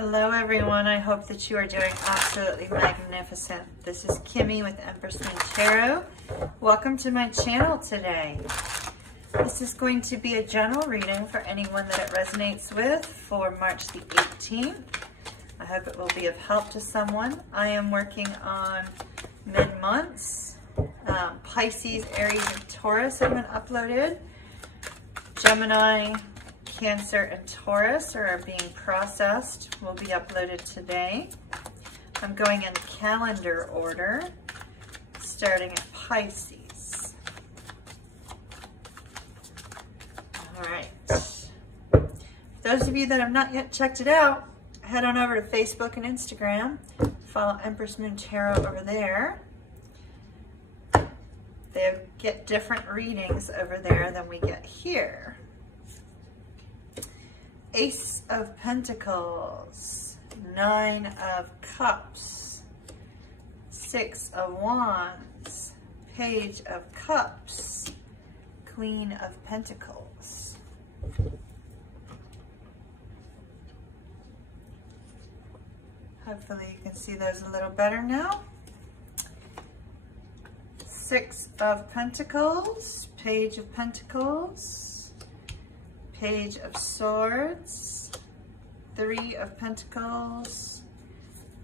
Hello everyone, I hope that you are doing absolutely magnificent. This is Kimmy with Empress Moon Tarot. Welcome to my channel today. This is going to be a general reading for anyone that it resonates with for March the 18th. I hope it will be of help to someone. I am working on mid-months. Pisces, Aries, and Taurus have been uploaded. Gemini, Cancer, and Taurus are being processed, will be uploaded today. I'm going in calendar order, starting at Pisces. All right. For those of you that have not yet checked it out, head on over to Facebook and Instagram. Follow Empress Moon Tarot over there. They get different readings over there than we get here. Ace of Pentacles, Nine of Cups, Six of Wands, Page of Cups, Queen of Pentacles. Hopefully you can see those a little better now. Six of Pentacles, Page of Pentacles, Page of Swords, Three of Pentacles,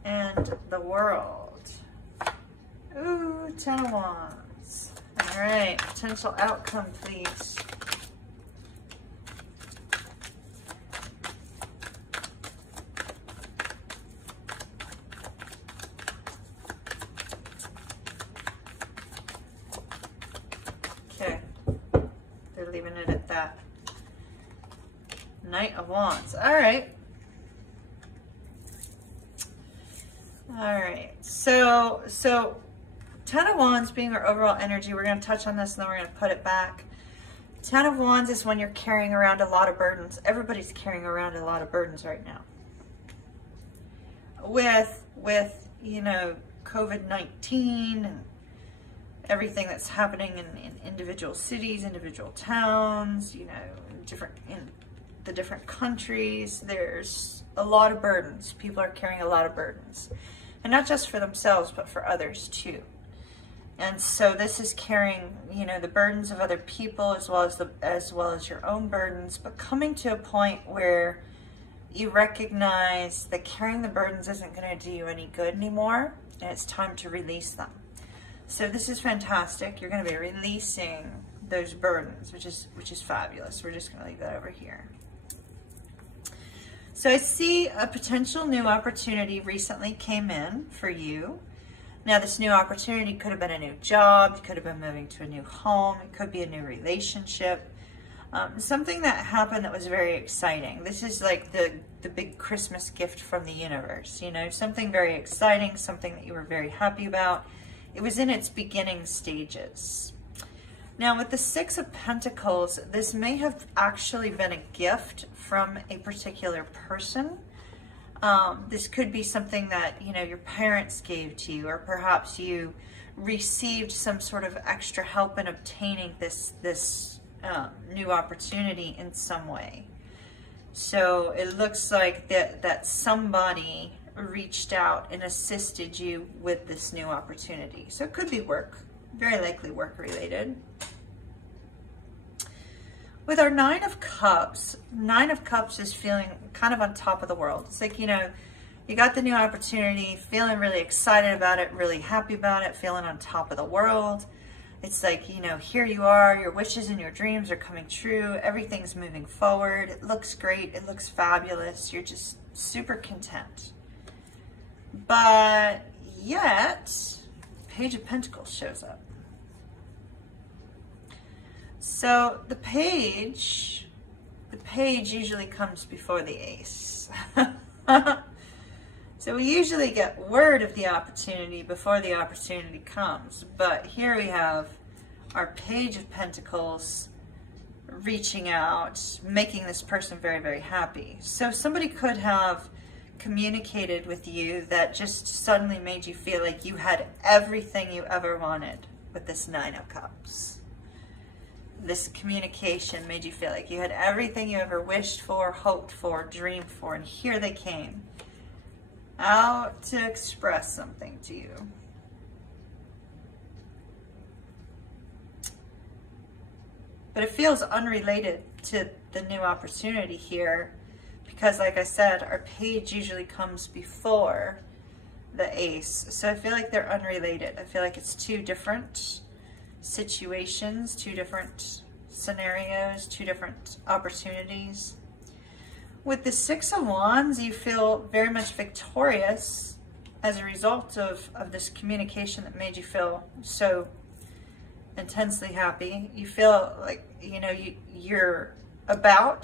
and the World. Ooh, Ten of Wands. All right, potential outcome, please. Okay, they're leaving it at that. Knight of Wands. All right. So 10 of Wands being our overall energy, we're going to touch on this and then we're going to put it back. 10 of Wands is when you're carrying around a lot of burdens. Everybody's carrying around a lot of burdens right now. With you know, COVID-19 and everything that's happening in individual cities, individual towns, you know, in the different countries, there's a lot of burdens. People are carrying a lot of burdens, and not just for themselves, but for others too. And so this is carrying, you know, the burdens of other people as well as your own burdens, but coming to a point where you recognize that carrying the burdens isn't going to do you any good anymore, and it's time to release them. So this is fantastic. You're going to be releasing those burdens, which is fabulous. We're just going to leave that over here. So I see a potential new opportunity recently came in for you. Now this new opportunity could have been a new job, it could have been moving to a new home, it could be a new relationship. Something that happened that was very exciting. This is like the big Christmas gift from the universe, you know, something very exciting, something that you were very happy about. It was in its beginning stages. Now with the Six of Pentacles, this may have actually been a gift from a particular person. This could be something that, you know, your parents gave to you, or perhaps you received some sort of extra help in obtaining this new opportunity in some way. So it looks like that somebody reached out and assisted you with this new opportunity. So it could be work. Very likely work related. With our Nine of Cups is feeling kind of on top of the world. It's like, you know, you got the new opportunity, feeling really excited about it, really happy about it, feeling on top of the world. It's like, you know, here you are, your wishes and your dreams are coming true, everything's moving forward, it looks great, it looks fabulous, you're just super content. But yet, Page of Pentacles shows up. So the page usually comes before the ace. So we usually get word of the opportunity before the opportunity comes. But here we have our Page of Pentacles reaching out, making this person very, very happy. So somebody could have communicated with you that just suddenly made you feel like you had everything you ever wanted with this Nine of Cups. This communication made you feel like you had everything you ever wished for, hoped for, dreamed for, and here they came. out to express something to you. But it feels unrelated to the new opportunity here because, like I said, our page usually comes before the ace. So I feel like they're unrelated. I feel like it's two different situations, two different scenarios, two different opportunities. With the Six of Wands, you feel very much victorious as a result of this communication that made you feel so intensely happy. You feel like, you know, you're about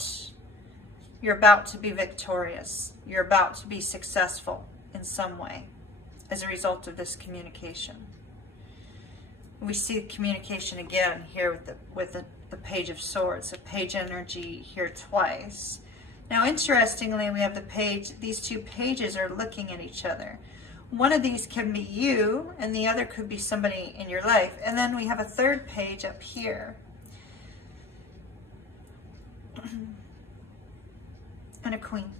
to be victorious. You're about to be successful in some way as a result of this communication. We see communication again here with the Page of Swords, the page energy here twice. Now, interestingly, we have the page, these two pages are looking at each other. One of these can be you, and the other could be somebody in your life. And then we have a third page up here. And a Queen.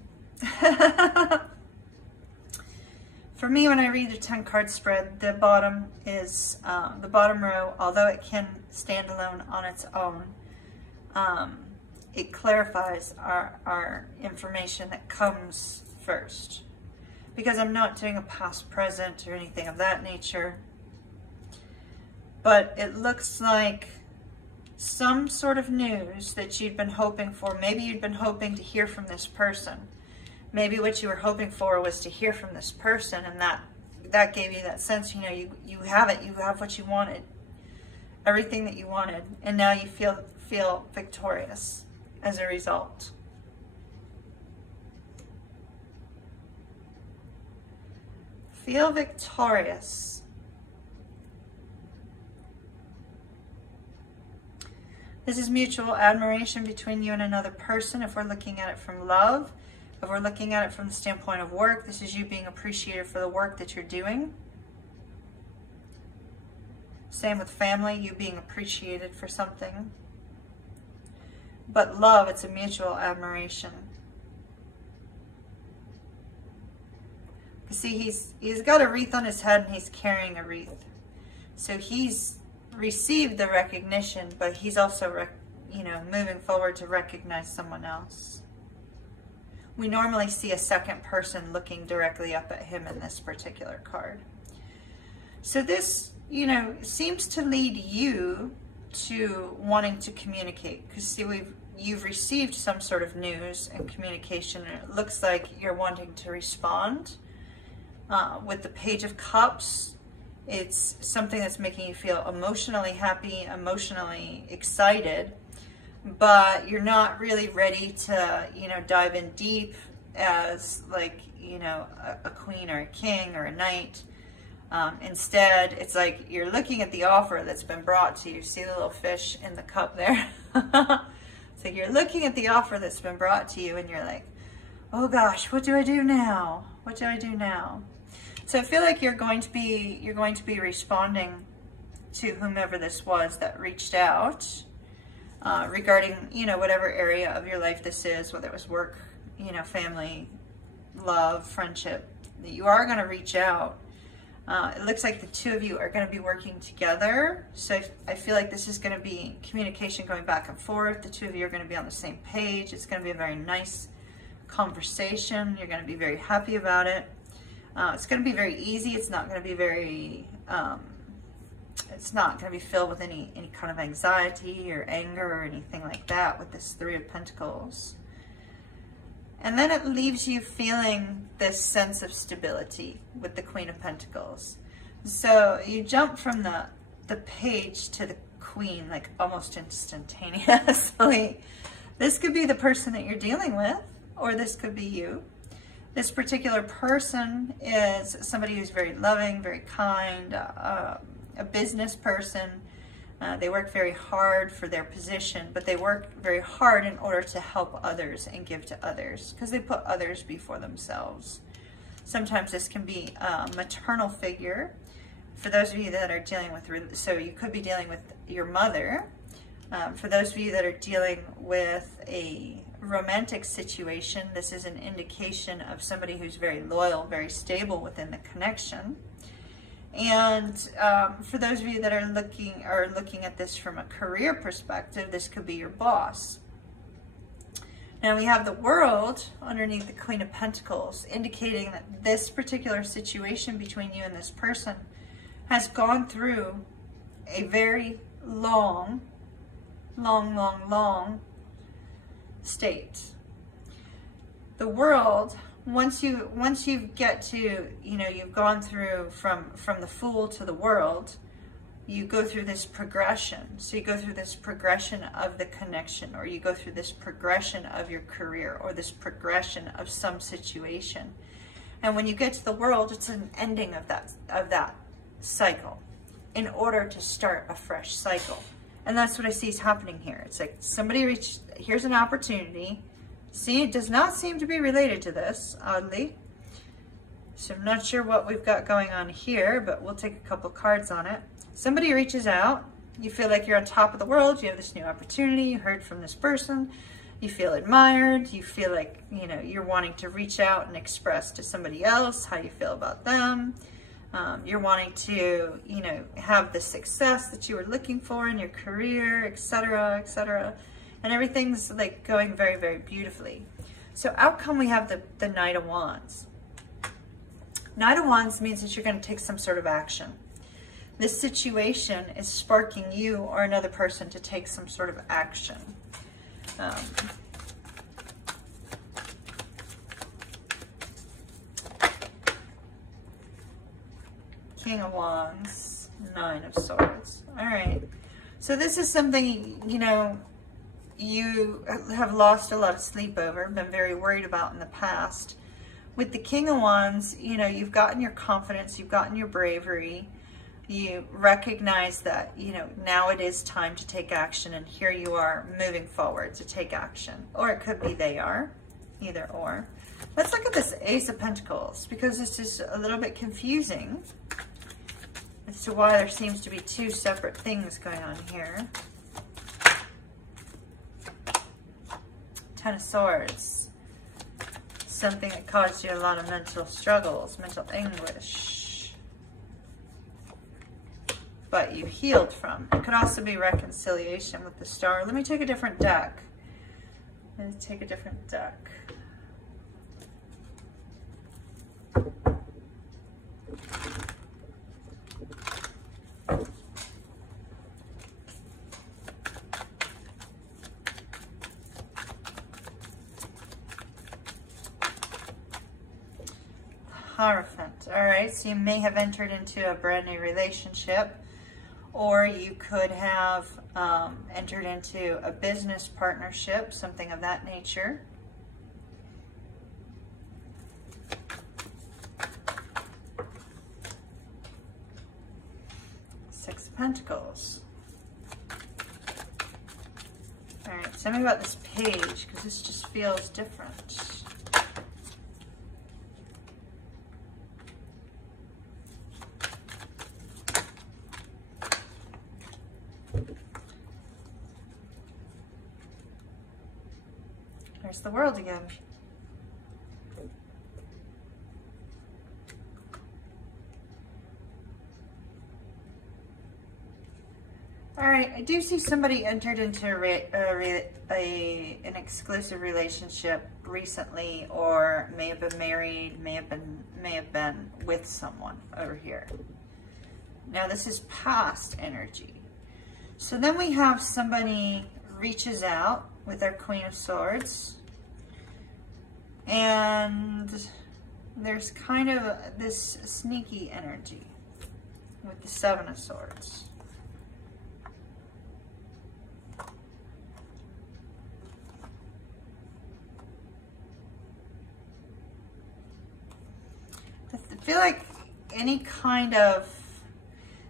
For me, when I read a 10-card spread, the bottom is, the bottom row, although it can stand alone on its own, it clarifies our information that comes first. Because I'm not doing a past, present, or anything of that nature. But it looks like some sort of news that you'd been hoping for. Maybe you'd been hoping to hear from this person. Maybe what you were hoping for was to hear from this person, and that gave you that sense, you know, you have it, you have what you wanted, everything that you wanted, and now you feel victorious as a result. Feel victorious. This is mutual admiration between you and another person if we're looking at it from love. If we're looking at it from the standpoint of work, this is you being appreciated for the work that you're doing. Same with family, you being appreciated for something. But love, it's a mutual admiration. You see, he's got a wreath on his head and he's carrying a wreath. So he's received the recognition, but he's also, you know, moving forward to recognize someone else. We normally see a second person looking directly up at him in this particular card. So this, you know, seems to lead you to wanting to communicate. Because see, you've received some sort of news and communication, and it looks like you're wanting to respond. With the Page of Cups, it's something that's making you feel emotionally happy, emotionally excited, but you're not really ready to, you know, dive in deep as like, you know, a queen or a king or a knight. Instead, it's like you're looking at the offer that's been brought to you. See the little fish in the cup there? It's like you're looking at the offer that's been brought to you and you're like, oh gosh, what do I do now? What do I do now? So I feel like you're going to be responding to whomever this was that reached out regarding, you know, whatever area of your life this is, whether it was work, you know, family, love, friendship. You are going to reach out. It looks like the two of you are going to be working together. So I feel like this is going to be communication going back and forth. The two of you are going to be on the same page. It's going to be a very nice conversation. You're going to be very happy about it. It's going to be very easy. It's not going to be very, it's not going to be filled with any kind of anxiety or anger or anything like that with this Three of Pentacles. And then it leaves you feeling this sense of stability with the Queen of Pentacles. So you jump from the page to the Queen like almost instantaneously. This could be the person that you're dealing with, or this could be you. This particular person is somebody who's very loving, very kind, a business person. They work very hard for their position, but they work very hard in order to help others and give to others because they put others before themselves. Sometimes this can be a maternal figure. For those of you that are dealing with, so you could be dealing with your mother. For those of you that are dealing with a romantic situation, this is an indication of somebody who's very loyal, very stable within the connection. And for those of you that are looking at this from a career perspective, this could be your boss. Now we have the World underneath the Queen of Pentacles, indicating that this particular situation between you and this person has gone through a very long state. The World, once you get to, you know, you've gone through from the Fool to the World, you go through this progression. So you go through this progression of the connection, or you go through this progression of your career, or this progression of some situation. And when you get to the World, it's an ending of that cycle in order to start a fresh cycle. And that's what I see is happening here. It's like somebody reached, here's an opportunity. See, it does not seem to be related to this, oddly. So I'm not sure what we've got going on here, but we'll take a couple cards on it. Somebody reaches out. You feel like you're on top of the world. You have this new opportunity. You heard from this person. You feel admired. You feel like, you know, you're wanting to reach out and express to somebody else how you feel about them. You're wanting to, you know, have the success that you were looking for in your career, etc., etc. And everything's like going very, very beautifully. So outcome, we have the Knight of Wands. Knight of Wands means that you're going to take some sort of action. This situation is sparking you or another person to take some sort of action. King of Wands, Nine of Swords. All right. So this is something, you know, you have lost a lot of sleep over, been very worried about in the past. With the King of Wands, you know, you've gotten your confidence, you've gotten your bravery. You recognize that, you know, now it is time to take action, and here you are moving forward to take action. Or it could be they are, either or. Let's look at this Ace of Pentacles, because this is a little bit confusing as to why there seems to be two separate things going on here. Ten of Swords. Something that caused you a lot of mental struggles, mental anguish. But you healed from. It could also be reconciliation with the Star. Let me take a different deck. Let's take a different deck. Hierophant. All right, so you may have entered into a brand new relationship, or you could have entered into a business partnership, something of that nature. Six of Pentacles. All right, tell me about this page, because this just feels different. There's the World again. All right, I do see somebody entered into an exclusive relationship recently, or may have been married, may have been with someone over here. Now this is past energy. So then we have somebody reaches out with their Queen of Swords. And there's kind of this sneaky energy with the Seven of Swords. I feel like any kind of,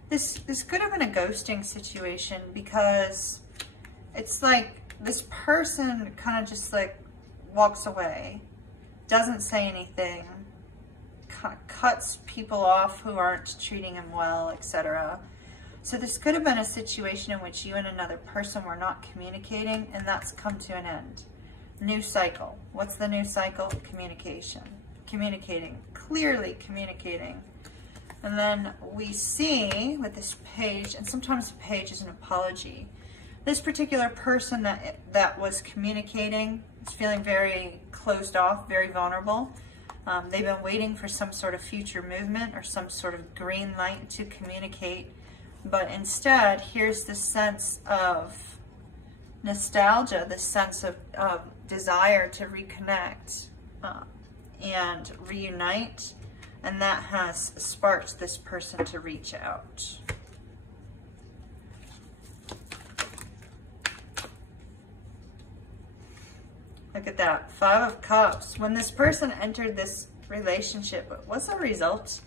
this could have been a ghosting situation, because it's like this person kind of just like walks away, doesn't say anything, cuts people off who aren't treating him well, etc. So this could have been a situation in which you and another person were not communicating, and that's come to an end. New cycle. What's the new cycle? Communication. Communicating. Clearly communicating. And then we see with this page, and sometimes the page is an apology. This particular person that was communicating is feeling very closed off, very vulnerable. They've been waiting for some sort of future movement or some sort of green light to communicate. But instead, here's this sense of nostalgia, this sense of desire to reconnect and reunite. And that has sparked this person to reach out. Look at that, 5 of Cups. When this person entered this relationship, it was a result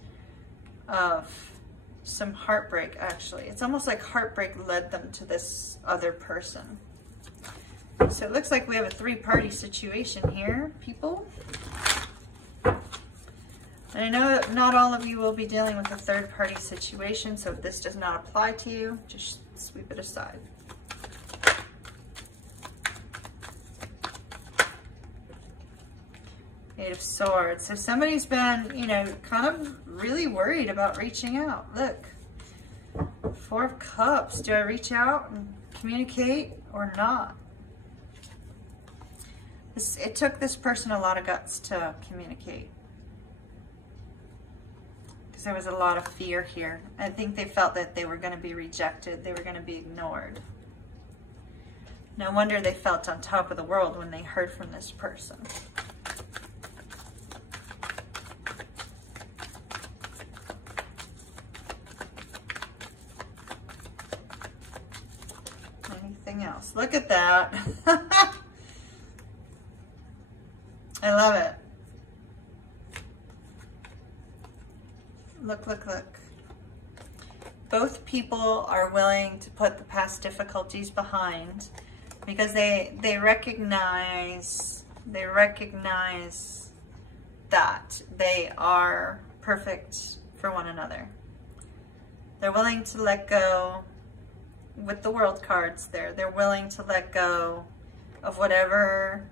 of some heartbreak, actually. It's almost like heartbreak led them to this other person. So it looks like we have a 3-party situation here, people. And I know that not all of you will be dealing with a 3rd-party situation, so if this does not apply to you, just sweep it aside. Eight of Swords. So somebody's been, you know, kind of really worried about reaching out. Look, 4 of Cups. Do I reach out and communicate or not? It took this person a lot of guts to communicate. Because there was a lot of fear here. I think they felt that they were going to be rejected. They were going to be ignored. No wonder they felt on top of the world when they heard from this person. Else. Look at that. I love it. Look, look, look. Both people are willing to put the past difficulties behind because they recognize that they are perfect for one another. They're willing to let go. With the World cards there, they're willing to let go of whatever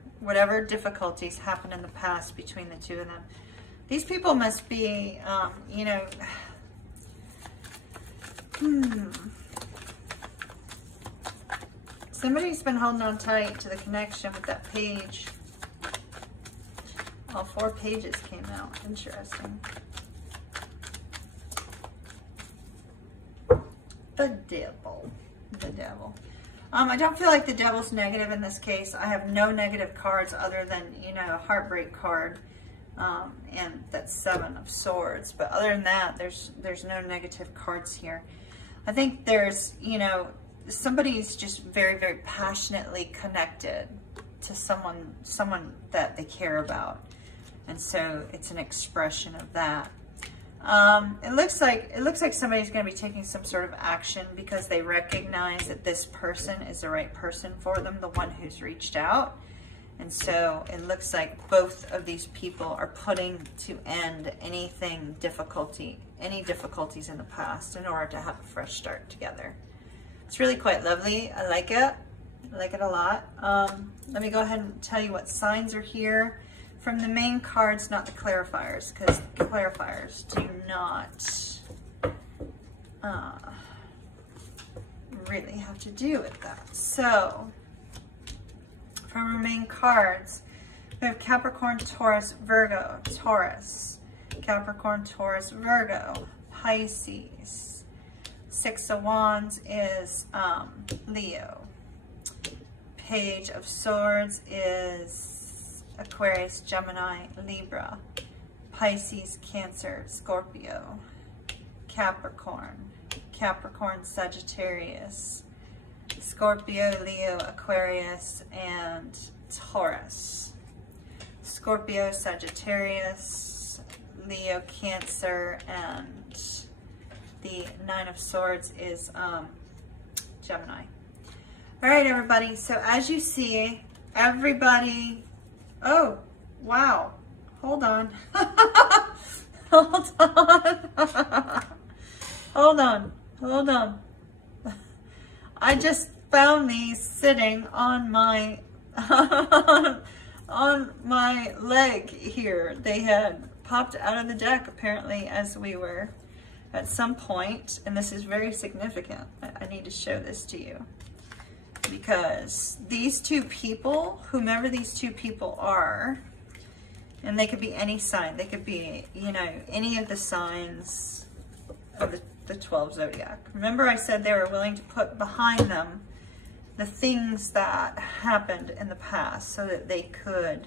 difficulties happened in the past between the two of them. These people must be, you know, somebody's been holding on tight to the connection with that page. All 4 pages came out. Interesting. The Devil. The Devil. I don't feel like the Devil's negative in this case. I have no negative cards other than, you know, a heartbreak card and that 7 of Swords. But other than that, there's no negative cards here. I think there's, you know, somebody's just very, very passionately connected to someone that they care about. And so it's an expression of that. It looks like somebody's going to be taking some sort of action because they recognize that this person is the right person for them, the one who's reached out. And so it looks like both of these people are putting to end any difficulties in the past in order to have a fresh start together. It's really quite lovely. I like it. I like it a lot. Let me go ahead and tell you what signs are here. From the main cards, not the clarifiers, because clarifiers do not really have to do with that. So, from our main cards, we have Capricorn, Taurus, Virgo, Taurus, Capricorn, Taurus, Virgo, Pisces. 6 of Wands is Leo. Page of Swords is Aquarius, Gemini, Libra, Pisces, Cancer, Scorpio, Capricorn, Sagittarius, Scorpio, Leo, Aquarius, and Taurus. Scorpio, Sagittarius, Leo, Cancer, and the 9 of Swords is Gemini. All right, everybody. So as you see, everybody... Oh, wow. Hold on. Hold on. Hold on. Hold on. I just found these sitting on my on my leg here. They had popped out of the deck apparently as we were at some point, and this is very significant. I need to show this to you because these two people, whomever these two people are, and they could be any sign, they could be, you know, any of the signs of the 12 zodiac. Remember I said they were willing to put behind them the things that happened in the past so that they could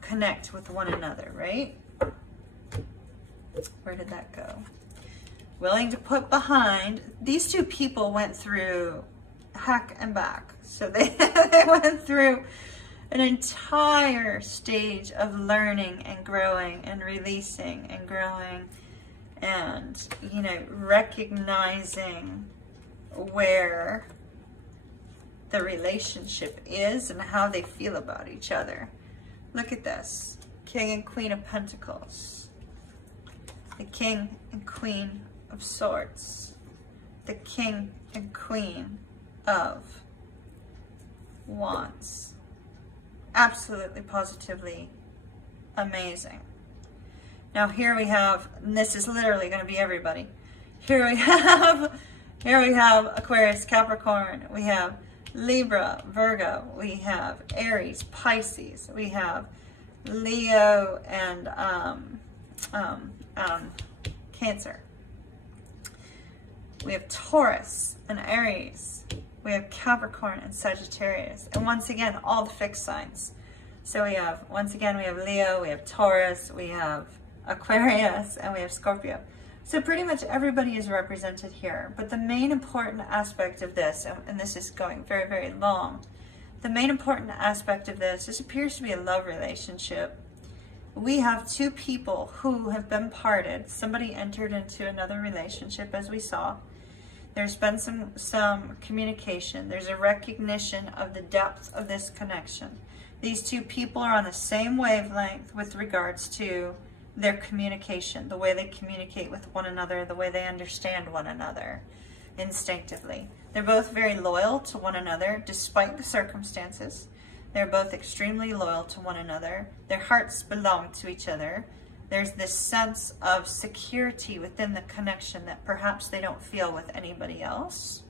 connect with one another, right? Where did that go? Willing to put behind. These two people went through heck and back. So they went through an entire stage of learning and growing and releasing and growing and, you know, recognizing where the relationship is and how they feel about each other. Look at this. King and Queen of Pentacles. The King and Queen of Swords. The King and Queen of Wands. Absolutely, positively amazing. Now here we have, and this is literally going to be everybody. Here we have Aquarius, Capricorn. We have Libra, Virgo. We have Aries, Pisces. We have Leo and Cancer. We have Taurus and Aries. We have Capricorn and Sagittarius. And once again, all the fixed signs. So we have, once again, we have Leo, we have Taurus, we have Aquarius, and we have Scorpio. So pretty much everybody is represented here. But the main important aspect of this, and this is going very, very long, the main important aspect of this appears to be a love relationship. We have two people who have been parted. Somebody entered into another relationship, as we saw. There's been some communication. There's a recognition of the depth of this connection. These two people are on the same wavelength with regards to their communication, the way they communicate with one another, the way they understand one another instinctively. They're both very loyal to one another despite the circumstances. They're both extremely loyal to one another. Their hearts belong to each other. There's this sense of security within the connection that perhaps they don't feel with anybody else.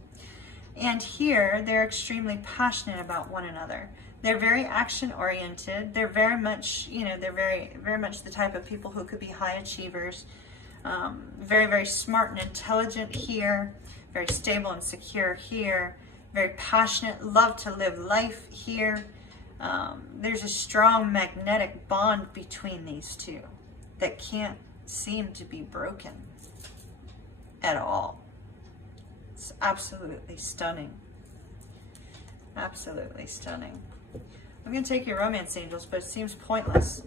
And here, they're extremely passionate about one another. They're very action-oriented. They're very much, you know, they're very much the type of people who could be high achievers. Very, very smart and intelligent here. Very stable and secure here. Very passionate, love to live life here. There's a strong magnetic bond between these two that can't seem to be broken at all. It's absolutely stunning. Absolutely stunning. I'm going to take your romance angels, but it seems pointless.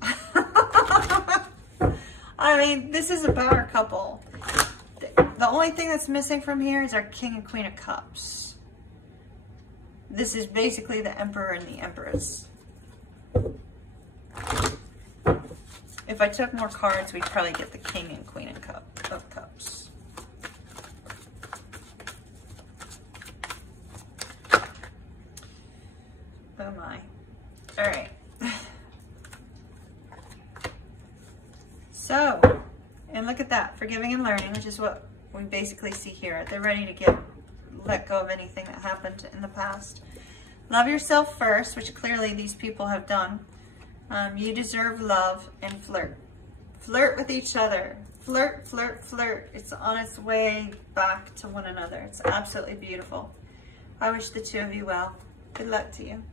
I mean, this is a power couple. The only thing that's missing from here is our King and Queen of Cups. This is basically the Emperor and the Empress. If I took more cards, we'd probably get the King and Queen of Cups. Oh my. All right. So, and look at that, forgiving and learning, which is what we basically see here. They're ready to let go of anything that happened in the past. Love yourself first, which clearly these people have done. You deserve love, and flirt. Flirt with each other. Flirt, flirt, flirt. It's on its way back to one another. It's absolutely beautiful. I wish the two of you well. Good luck to you.